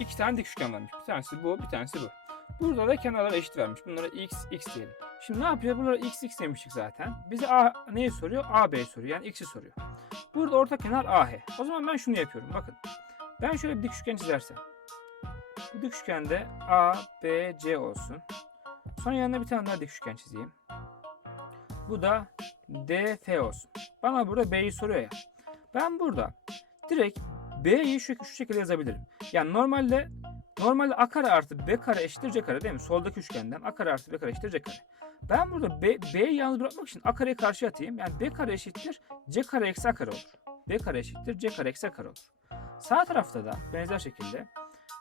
iki tane dik üçgen vermiş. Bir tanesi bu, bir tanesi bu. Burada da kenarları eşit vermiş. Bunlara x, x diyelim. Şimdi ne yapıyor? Bunlara x, x demiştik zaten. Bize a neyi soruyor? a, b soruyor. Yani x'i soruyor. Burada orta kenar AH. O zaman ben şunu yapıyorum. Bakın. Ben şöyle bir dik üçgen çizersem. Bu dik üçgende A, B, C olsun. Sonra yanına bir tane daha dik üçgen çizeyim. Bu da D, F olsun. Bana burada B'yi soruyor ya. Ben burada direkt B'yi şu, şu şekilde yazabilirim. Yani normalde normalde A kare artı B kare eşittir C kare değil mi? Soldaki üçgenden A kare artı B kare eşittir C kare. Ben burada B, B'yi yalnız bırakmak için A kareyi karşıya atayım. Yani B kare eşittir C kare eksi A kare olur. B kare eşittir C kare eksi A kare olur. Sağ tarafta da benzer şekilde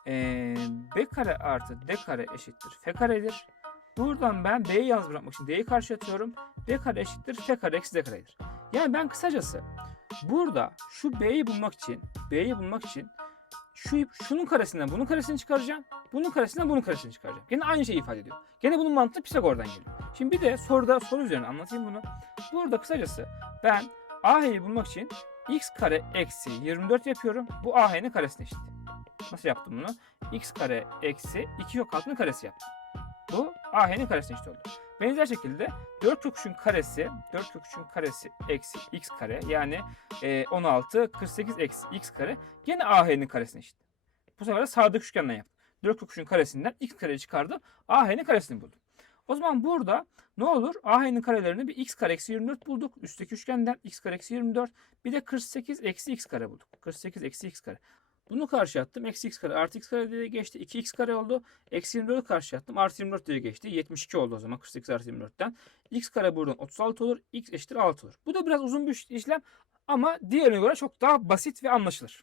eee, B kare artı D kare eşittir F karedir. Buradan ben B'yi yalnız bırakmak için D'yi karşı atıyorum. B kare eşittir F kare eksi D karedir. Yani ben kısacası burada şu B'yi bulmak için B'yi bulmak için şu şunun karesinden bunun karesini çıkaracağım. Bunun karesinden bunun karesini çıkaracağım. Gene aynı şeyi ifade ediyor. Gene bunun mantığı Pisagor'dan geliyor. Şimdi bir de soruda soru üzerine anlatayım bunu. Burada kısacası ben AH'yi bulmak için x kare eksi 24 yapıyorum. Bu AH'nin karesine eşit. Nasıl yaptım bunu? x kare eksi 2 yok altının karesi yaptım. Bu AH'nin karesine eşit oldu. Benzer şekilde 4 kök 3'ün karesi 4 kök 3'ün karesi eksi x kare yani e, 16 48 eksi x kare gene AH'nin karesine eşit. Bu sefer de sağdaki üçgenden yaptım. 4 kök 3'ün karesinden x kareyi çıkardım. AH'nin karesini buldum. O zaman burada ne olur? AH'nin karelerini bir x kare eksi 24 bulduk. Üstteki üçgenden x kare eksi 24. Bir de 48 eksi x kare bulduk. 48 eksi x kare. Bunu karşı attım. Eksi x kare artı x kare diye geçti. 2x kare oldu. Eksi 24'ü karşı attım. Artı 24 diye geçti. 72 oldu o zaman 48 artı 24'ten. x kare buradan 36 olur. x eşittir 6 olur. Bu da biraz uzun bir işlem ama diğerine göre çok daha basit ve anlaşılır.